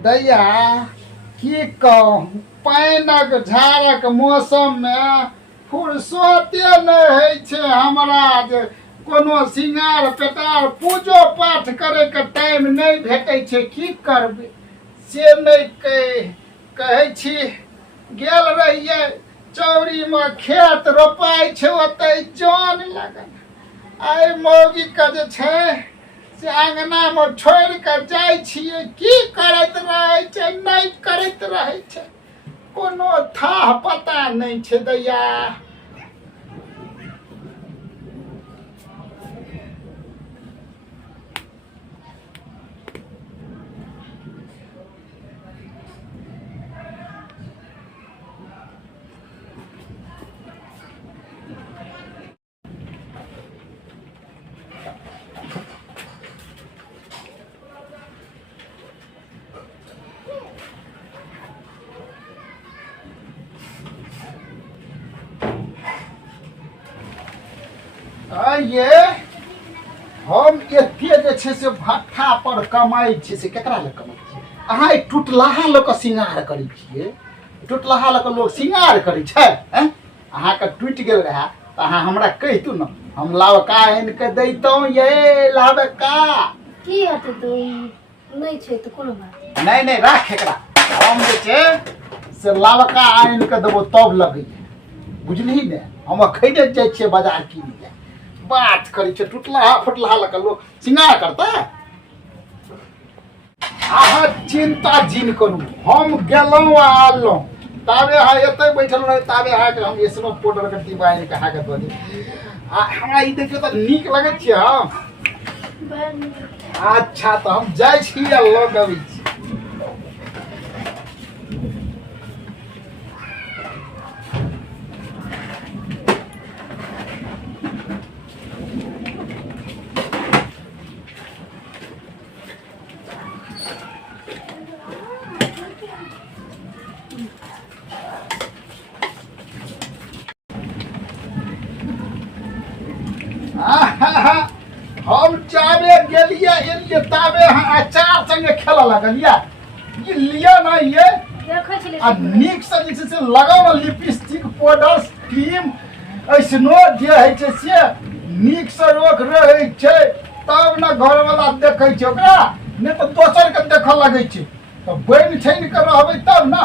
दैया की कहूँ पानिक झाड़क मौसम में फुर्सते नहीं होइ छै हमरा जे कोनो सिंगार पेटार पूजो पाठ करे के टाइम नहीं भेटै छै की करबै से नहीं कहै छी गेल रहियै चौरी में खेत रोपाइ छै ओतै जान लगल आइ मौगी के जे छै से अंगना में छोड़ के जाय छियै की करैत रहे छै नहीं करैत रहे छै कोनो था पता नहीं छै दैया। ये हम एते जे छै से भट्ठा पर कमाई छी से केकरा ले कमाई छी अहाँ टुटलाहा लोग के सिंगार करै छियै टुटलाहा लोग के लोग सिंगार करै छै हैं अहाँ के टूट गेल रहा त अहाँ हमरा कहितु न हम लावका आनि के दैतौ ये लावका की हते तो नहीं छै तो कोनो बात नहीं नहीं राख एकरा हम जे छै से लावका आनि के देबो तब लगै बुझली ने हम खरीदे जाइ छियै बाजार कीन के बात करी छै टूटला फुटला लग लोग सिंगार करता अहाँ चिंता जिन करू हम गेलहुँ आ आलहुँ ताबे अहाँ एतै बैठल रहे ताबे अहाँके हम स्नो पाउडर के डिब्बा आनि के अहाँके दऽ देब आ हमरा ई देखियौ तऽ नीक लगै छै हम अच्छा तऽ हम जाइ छी आ लऽ के अबै छी। हम जाबे गेलिए एलिए ताबे अचार संगे खेला लगलिए ये लिया ना ये देखै छले आ नीक से जे छै से लगाओ लिपस्टिक पाउडर क्रीम ऐसनो जे है छै से नीक से रोक रहै छै तब ना घर वाला देखै छै ओकरा ने तो दोसर के देखऽ लगै छै तो बन ठैन के रहबै तब ना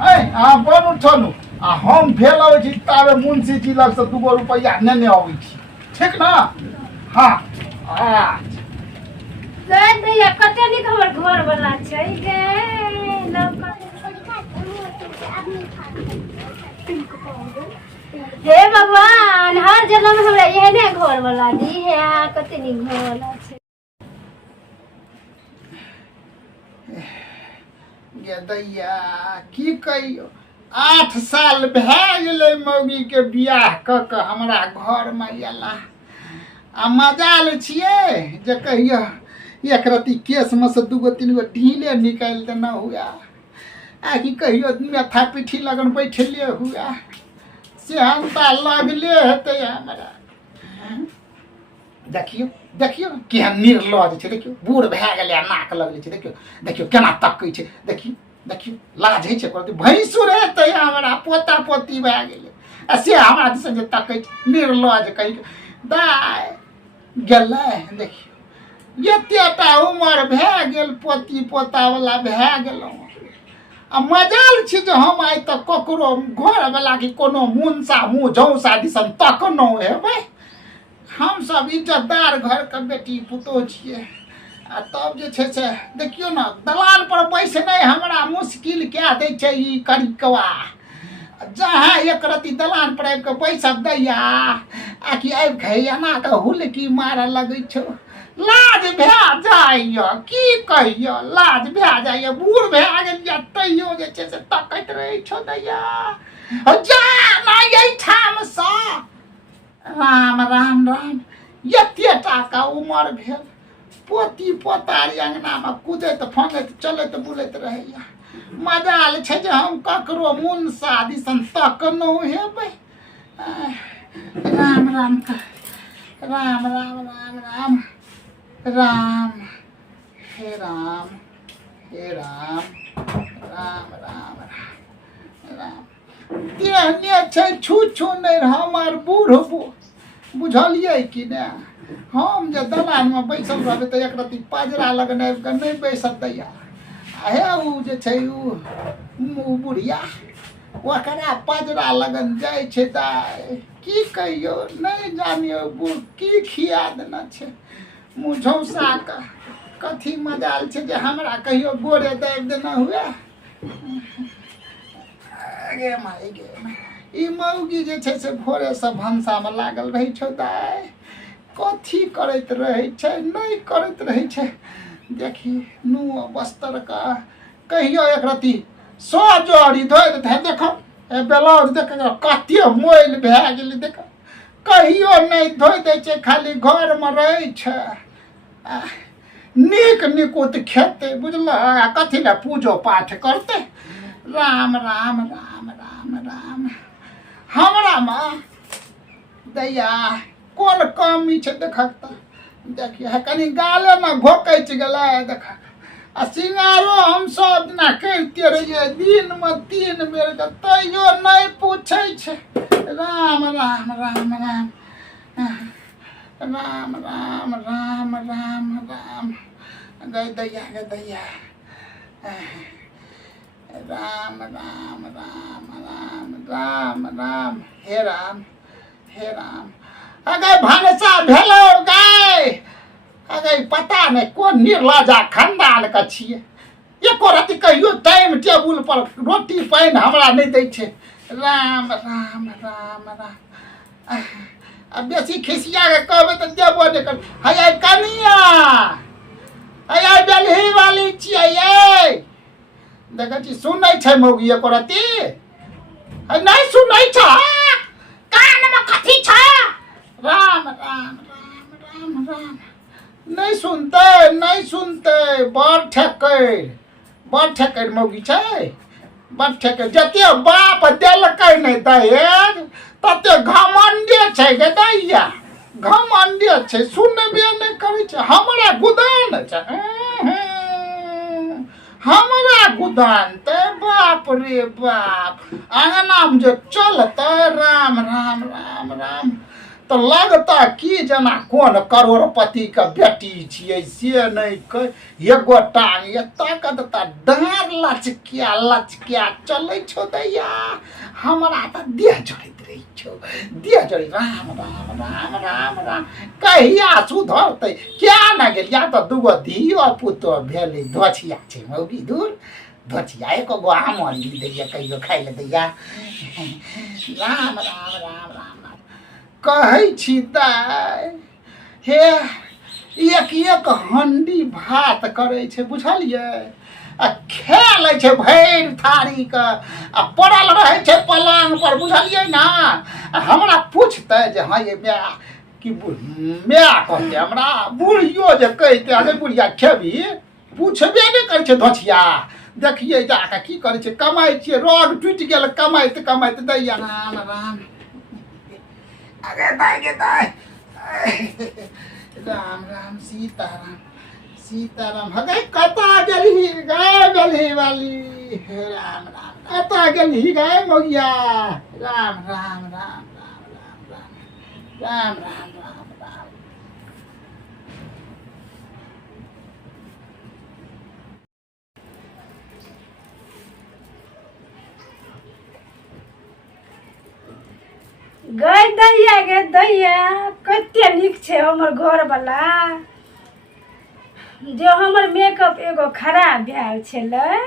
है आ बन उठनु आ हम भेल आबै छी ताबे मुंशी जी लग से 2 रुपया नेने आबै छी ठीक ना हाँ दैया कते नीक हमर घर वाला छै गे हे भगवान हर जन्म हमरा एहने घर वाला दी है कते नीक घर वाला छै गे दैया की कहियो 8 साल भए गेलै मौगी के बियाह क के हमरा घर में एला आ मजाल छियै जे कहियो एक रत्ती केस में से 2-3 गो ढीले निकाल देना हुआ आ कि कहियो मेथा पीठी लगन बैठले हुआ सेहनता लगले हेतै हमरा देखियो देखियो केहन निर्लज छै देखियो बूढ़ भए गेलै नाक लगले छै देखियो देखियो केना तकै छै देखियो देखियो लाज होइ छै कहते भैंसुर हेतै हमरा पोता पोती भए गेलै आ से हमरा दिस जे तकै छै निर्लज कहि दाय गेलै देखियो एतेटा उमर भए गेल पोती पोता वाला भए गेलहुँ आ मजाल छै जे हम आइ तक ककरो घर वाला कि कोनो मुनसा मुँह झौसा दिसन तकलहुँ हेबै हम सब इज्जतदार घर के बेटी पुतोह छियै आ तब जे छै से देखियो ना दलान पर बैसनाइ हमरा मुश्किल कए दै छै ई करिकवा जहाँ एक रत्ती दलान पर आबि के बैसब दैया आ कि आबि के एना के हुलकी मारऽ लगै छौ लाज भए जाइए की कहियो लाज भए जाइए बूढ़ भए गेलिए तैयो जे छै से तकैत रहै छौ दैया जा ना एहिठाम सँ राम राम राम एतेटा का उमर भेल पोती पोतारी अंगना में कूदैत फांगैत चलैत बुलैत रहैया मजाल छै जे हम ककरो मुनसा दिसन तकलहुँ हेबै राम राम राम राम राम राम राम हे राम हे राम राम राम राम देहने छै छू छू नहीं हमार बूढ़ बुझलिए कि ने हम जे दलान में बैसल रहबै तऽ एक रत्ती पाजरा लगन आबि कऽ नहीं बैसत दैया हे उ जे छै उ बुढ़िया ओकरा पाजरा लगन जाइ छै दाइ की कहियो नहीं जानियो बूढ़ की खिया देना छै मुँह झौसा कऽ कथी मजाल छै जे हमरा कहियो गोरे दाबि देना हुए गे माय ई मौगी जे छै से भोरे से भनसामे लागल रहै छौ दाइ कथी करैत रहै छै नहीं करैत रहै छै देखी नुआ बस्तर का कहियो एक रत्ती सौ जोड़ी धोइ देतै देख ब्लाउज देख कते मोइल भए गेलै देख कहियो नहीं धोइ दै छै खाली घरमे रहै छै नीक निकुत खेतै बुझलह कथी लए पूजो पाठ करतै राम राम राम राम राम हमरामे दैया कोन कमी छै देखक तऽ देखिए कनि गालेमे घोकैच गेलै देखक आ सिंगारो हम सब दिना करिते रहिए दिनमे 3 बेर के तैयो नहीं पूछै छै राम राम राम राम राम राम राम राम राम गै दैया राम राम राम राम राम राम हे राम अगे भानसा भेलो गै अगे पता नहीं कौन निर्लजा खानदान का छिए एको रत्ती कहियो टाइम टेबुल पर रोटी पानि हमरा नहीं दै छै राम राम राम राम आ बेसी खिसिया के कहबै तऽ देबो नहीं कर है कनिया है बेलही वाली छियै ये देखै छी सुनै छै मौगी एको रत्ती नहीं सुनै छ कानमे कथी छ राम राम राम राम राम नहीं सुनते बड़ ठेकर मौगी छै बड़ ठेकर जते बाप देलकै नहीं दहेज तते घमंडे छै गे दैया घमंडे छै सुनबे नहीं करै छै हमरा गुदान छै हमरा गुदान ते बाप रे बाप अंगनामे जे चलतै राम राम राम राम तो लगता कि जना कौन करोड़पति का बेटी छियै से नहीं कह एगो टांग एतऽ डाँर लचकिया चलै छौ दैया हमरा तऽ देह जड़ैत रहै छौ देह जड़ै राम राम राम राम राम कहिया सुधरतै क्या न गेल या तऽ दूगो धियो पुतो भेलै धोछिया छै मौगी दूर धोछिया एको गो आमली दैया कहियो खाइ ले दैया राम राम राम राम कहै छी दाइ हे एक हंडी भात करै छै बुझलियै आ खा लै छै भरि थारी के आ पड़ल रहै छै पलंग पर बुझलियै ना हमरा पूछतै जे हाँ ये माय कि माय कहतै हमरा बुढ़ियो जे कहितै अरे बुढ़िया खेबी पूछबे नहि करै छै धोछिया देखिए जाके की करै छै कमाइ छियै रोग टूटि गेल कमाइत दैया राम राम अरे दाई राम राम सीताराम हगे कता गेलही गए वाली राम राम कता गेलही गए मौगिया राम राम राम राम राम राम राम राम राम राम गे दैया कते नीक छै हमर घर वाला जो हमर मेकअप एगो खराब भेल छलै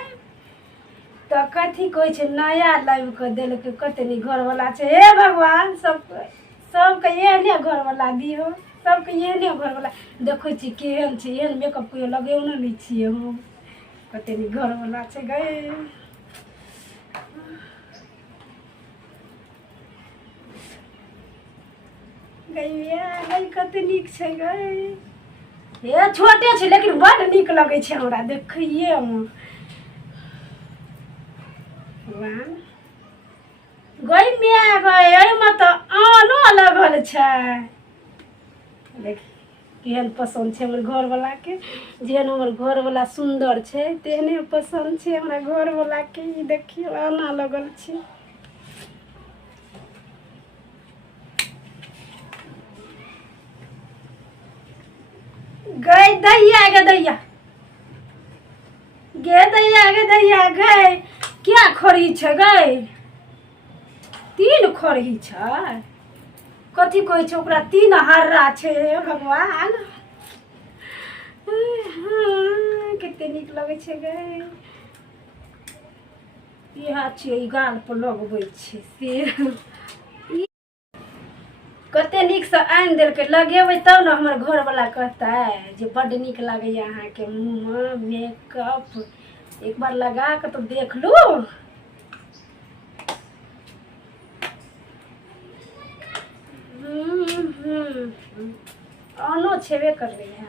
तऽ कथी कहै छै नया लाबि कऽ देलकै कते नीक घर वाला छै हे भगवान सबके एहने घर वाला दियौ सबके एहने घर वाला देखै छी केहन छै एहन मेकअप कहियो लगेने नहि छियै हम कते नीक घर वाला छै गे गैया कते नीक छै गे हे छोटे छै लेकिन बड़ नीक लगै छै हमरा देखिए गई माय गई एहिमे तऽ आनो लगल छै देखी केहन पसंद छै हमर घरवलाके। जेहन हमर घरवला सुन्दर छै तेहने पसंद छै हमरा घरवलाके। ई देखियौ आना लगल छै। गै दैया गे दैया गे दैया गे दैया गै क्या खड़ी छै गै? 3 खड़ी छै। कथी कहै छै ओकरा? 3 हर्रा छै। हे भगवान कते नीक लगै छै गै। इएह छै ई गाल पर लगबै छै से। कते नीक से आनि देलकै। लगेबै तब ने हमर घरवला कहतै जे बड्ड नीक लागैए अहाँके मुँहमे मेकअप। एक बार लगा कऽ तो देख लू। आनो छेबे करलै है।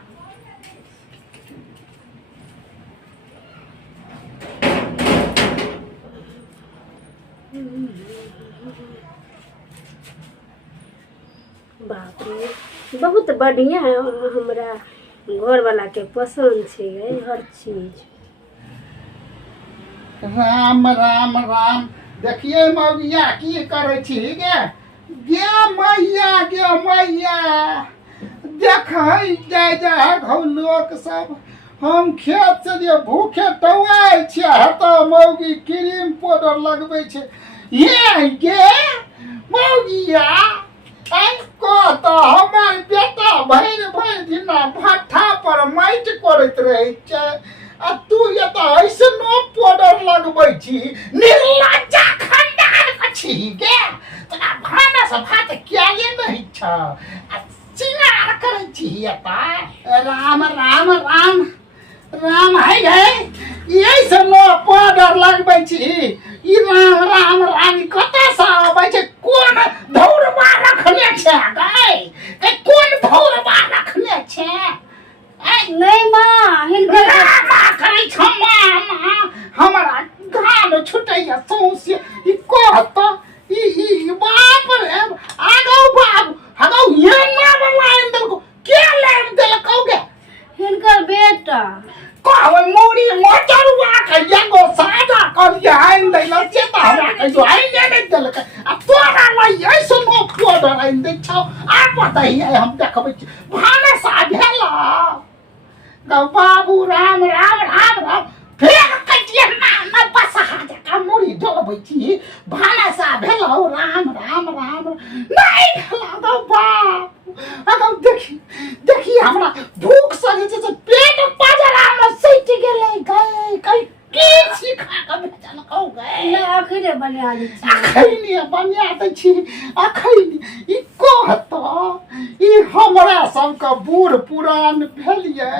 बाप रे बहुत बढ़िया है। हमरा घरवाला के पसंद छै हर चीज। राम राम राम। देखिए मौगिया की करे छी गे? गे मैया गे मैया देख जाय जाय लोक सब। हम खेत से जे भूखे टवाल छियै तो मौगी क्रीम पाउडर लगबै छै। ये गे मौगिया को तो हमर बेटा भरि दिना भट्ठा पर माटि करैत रहै छै आ तू ये तो ऐसनो पाउडर लगबै छी। निर्लज्जा खंडार छी गे। तोरा भानस भात कियाले नहीं छ आ सिंगार करै छी एता? राम राम राम राम है गे। ऐसनो पाउडर लगबै छी। ई राम राम राम कतऽ से अबै छै? कोन धौरबा रखने छै गै? कोन धौरबा रखने छै? नहीं माँ हिनकर करै छ मामा। हमरा गाम छुटैया सौंसे। ई कहत ई बाप रे आगौ बाबू हगौ येना लाइन देलको के लाइन देलकौ गे? हिनकर बेटा कहबै मोरी मोटरुआ के एगो सादा करिया आइन दैला से त हमरा कहियो आइने नहि देलकै। आ तोरा लै ऐसनो पाउडर आइन दै छौ। आ बताइए हम देखबै छी भानस भेला गौ बाबू। राम राम राम राम फेर कटिया ना बसहा जका मुड़ी डलबै छी। भानसा भेलौ राम राम राम नहीं भेला गौ बाबू। अगौ देखी हमरा भूख से जे छै पेट पजरा में सैट गेलै गै। की सिखा के भेजल कौ गै? नहीं अखने बना दै छी। अखैने बना दै छी अखैने। ई कहत ई हमरा सबके बूढ़ पुरान भेलियै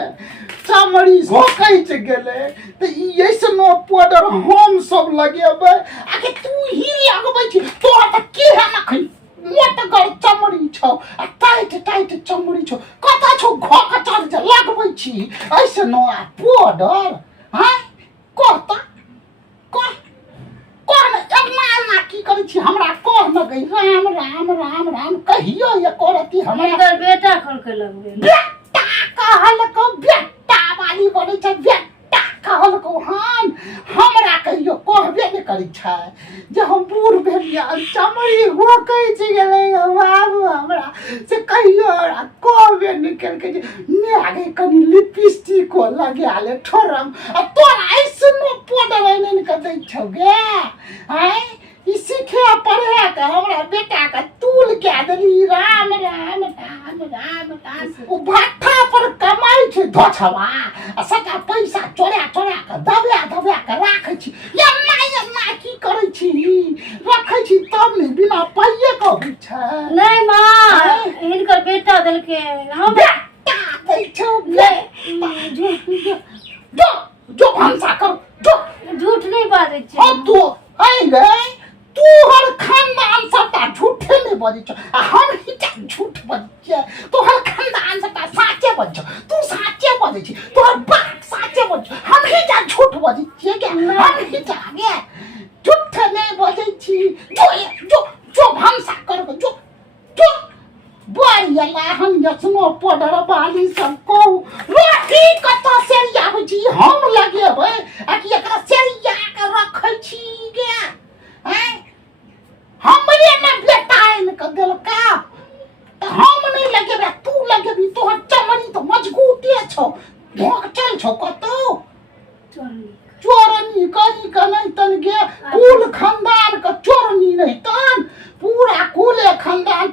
चमड़ी झोकैत गेलै त ई ऐसनो पाउडर हम सब लगेबै? आके तू ही लगबै छी। तोरा त केहन अखन मोटगर चमड़ी छौ आ टाइट चमड़ी छौ। कतऽ छौ घोकचर जे लगबै छी ऐसनो आ पाउडर? हाँ कहता कह न एना की करै छी? हमरा कह न गई। राम राम राम राम कहियो ये करती हमरा। हिनकर बेटा खोलके लगबे। बेटा कहलको बेटा वाली बनै छै। बेटा कहलको हमरा कहियो कहबे नहि करै छै जे हम बूढ़ भेलियै चमड़ी होकैत गेलै बाबू। हमरा से कहियो कहबे नहि केलकै जे माय कनि लिपस्टिको लगा ले ठोरम। आ तोरा ऐसनो पाउडर आनि के दै छौ गे? ई सीखे पढ़े के हमरा बेटा के तूल के देली। राम राम राम राम राम। ओ भट्ठा पर कमाई छै धोछवा आ सबटा पैसा चोरा के दबा के राखै छी। एना की करै छी? रखै छी तब ने बिना पाइए के होइ छै। नहीं माँ हिनकर बेटा देलके। हम बेटा दै छौ जो भंसा कर जो। झूठ नहीं बाजै छै। हम तो आई गए तू हर खानदान सबटा झूठे नहीं बजै छ। आ हम ही झूठ बजै छै। तो हर खानदान सबटा साचे बजै छ। तू साचे बजै छी। तोहर बाप साचे बजै। हम ही झूठ बजै छियै के? हम ही गे झूठ नहीं बजै छी। जो भंसा कर जो करियला हम यसनो पाउडर बाली सब को रोटी कत सेरिया होइ छी हम लगेबै आ कि एकरा सेरिया के रखै छी गे हैं हमरे न बेटाइन के देलका हम नहीं लगेबै तू लगेबी तोहर चमड़ी तो मजबूते छौ भोग चल छौ कतौ चोरनी कहीं का नहीं तन गे कुल खानदान का चोरनी नहीं तन पूरा कुले खानदान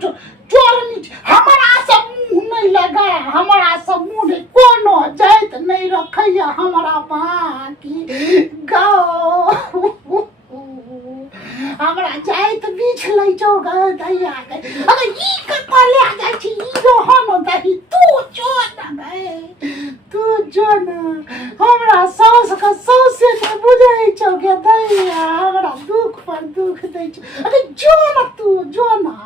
चोरनी हमारा सब मुंह नहीं लगा हमारा सब मुंह नहीं कोनो जाइत नहीं रखैया हमारा बाकी गाओ हमरा जाइत बीछ लै छौ गे दैया गे अरे ई कतऽ ले जाइ छी ई रोहन दही तू जो न गे तू जो न हमरा साउस का सौसे ने बुझै छौ गे दैया हमरा दुख पर दुख दै छौ अरे जो न तू जो न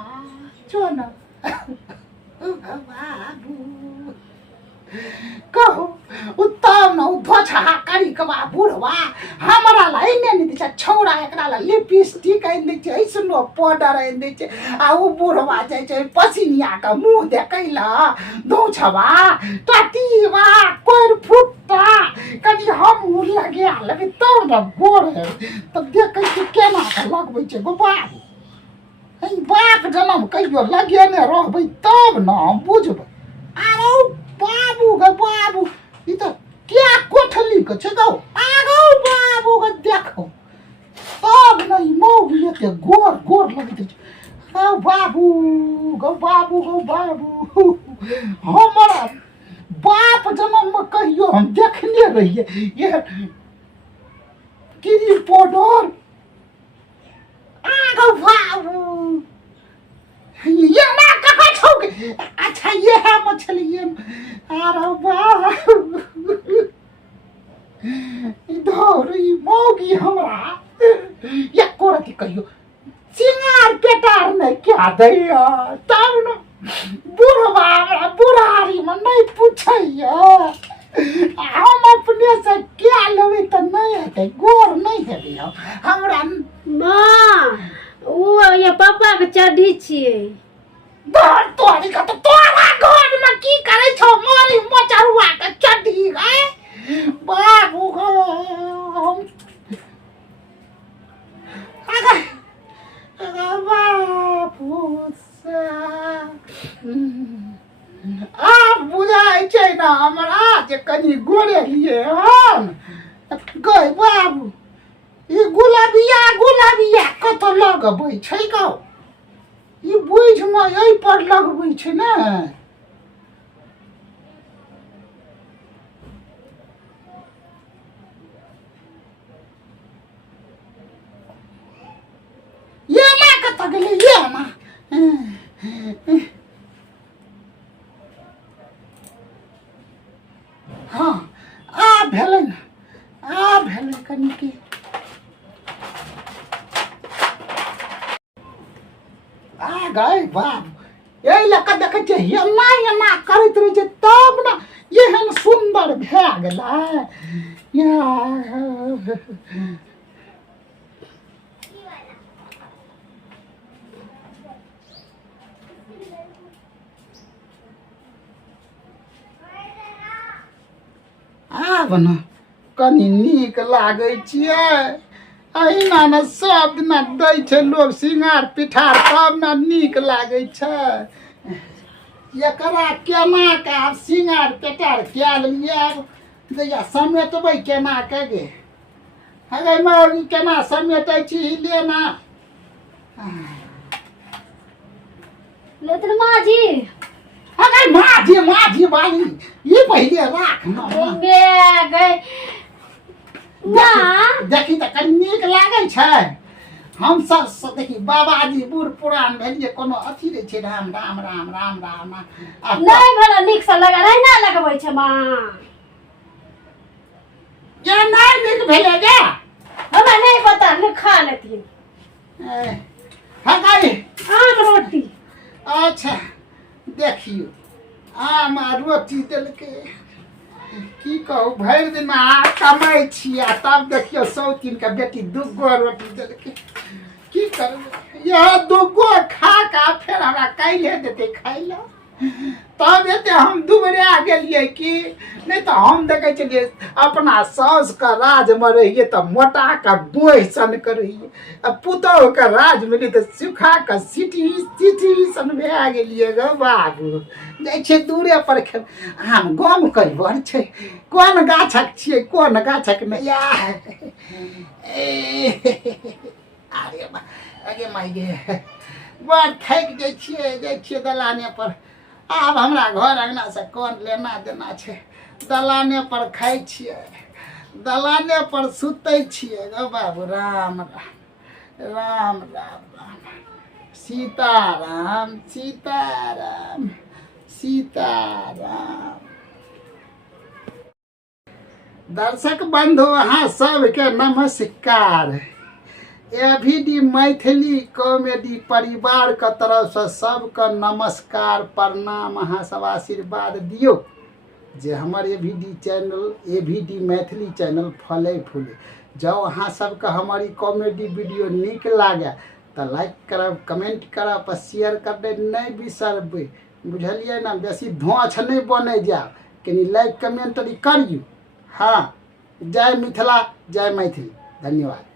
बाबू कहो उत्तम न ध्वजा करी कबा बुढ़वा हमरा ला इने नि दै छौरा एकरा ला लिपस्टिक आइन दै छै ऐसनो पाउडर आइन दै छै आ उ बुढ़वा जाइ छै पसिनिया का मुंह देखैला धौछवा टटीवा कोर फुट्टा कनी हम लगे लगे तब न गोर है तब देखै छै केना के लगबै छै गो बाबू ए बाप जनम कहियो लगेने रहबै तब न हम बुझबै आरो बाबू गे बाबू ई तो क्या कोठली के छै गौ आगौ बाबू गे देखो तब नहीं मौगी के गोर गोर लगैत छै गौ बाबू गौ बाबू गौ बाबू हमारा बाप जन्म में कहियो हम देखने रहिए ये किरी पाउडर आगौ बाबू ये ना कहा छोगे अच्छा ये है मछली अरे बाबू इधर ई मौगी हमरा ये कोरती कहियो सिंगार पेटार नहीं क्या दैया तब न बुढ़वा हमरा बुढ़ारी में नहीं पूछैया हम अपने से क्या लेबै त नहीं हेतै गोर नहीं हेबै हमरा माँ ओ ये पापा के चढ़ी छियै घर तोरी का तो तोरा घर में की करे छौ मोरी मोचरुआ के चढ़ी गए बाबू गो हम अगर बाबू से आप बुझाई छै ना हमरा जे कनी गोरे लिए हम गए बाबू ई गुलाबिया कत लगबै छै गौ ई बुझ में एहि पर लगबै छै ने ये ना कत गेलै ये ना हाँ आ भेलै कनी के आ गए बाबू एहि लऽ कऽ देखै छियै एना करैत रहै छै तब ने एहन सुन्दर भए गेलै आब ने कनी नीक लागै छियै अहिना न सब दिना दै छै लोग सिंगार पिठार तब न नीक लागै छै एकरा केना के आब सिंगार पिठार कए लेलियै जहिया समेटबै केना के गे अरे मौरी केना समेटै छी लेना लेकिन माँ जी अरे माझी वाली ये पहले राख न गए माँ देखी तऽ कनी नीक लागै छै हम सब देखी बाबाजी बूढ़ पुरान भेलिए कोनो अथी रे छै राम राम राम राम राम नहीं भला नीक से लगा नहीं ना लगबै छै माँ ये नहीं नीक भेले गे हमरा नहीं पता लिखा लेती हाँ गई आम रोटी अच्छा देखियो आम आ रोटी देलकै की कहू भरि दिन कमाइ छियै तब देखियो सौतीन के बेटी दुगो रोटी देलकै की करबै यह दुगो खा के फेर हमरा काल्हे देतै खाइ लए तब एते हम दुबरा गेलिए कि नहीं तो हम देखे चलिए अपना सास का राज में रहिए तो मोटा का बोह सन कर रहिए अब पुतोह का राज में नहीं तो सुखा का सिटी सिटी सन भे गेलिए ग बाबू जाइ छै दूरे पर हम गम करबर छै कोन गाछक छियै कोन गाछक नहीं अरे अगे माय गे बड़ थाकि जाइ छियै दलाने पर आब हमरा घर अंगना से कोन लेना देना छै दलाने पर खाइ छियै दलाने पर सुतै छियै ग बाबू राम राम राम राम राम सीताराम सीताराम सीताराम। दर्शक बंधु अहाँ सबके नमस्कार। एवीडी मैथिली कॉमेडी परिवार के तरफ से सबके नमस्कार प्रणाम। अहाँ सब आशीर्वाद दियो जे हमर AVD channel AVD Maithili channel फले फूले। जब अहाँ सबके हमारी कॉमेडी वीडियो नीक लागे तो लाइक करब कमेंट करब और शेयर करब नहीं बिसरबै बुझलिए ना। बेसी धोँछ नहीं बने जाओ कनी लाइक कमेंट करियो। हाँ जय मिथिला जय मैथिली धन्यवाद।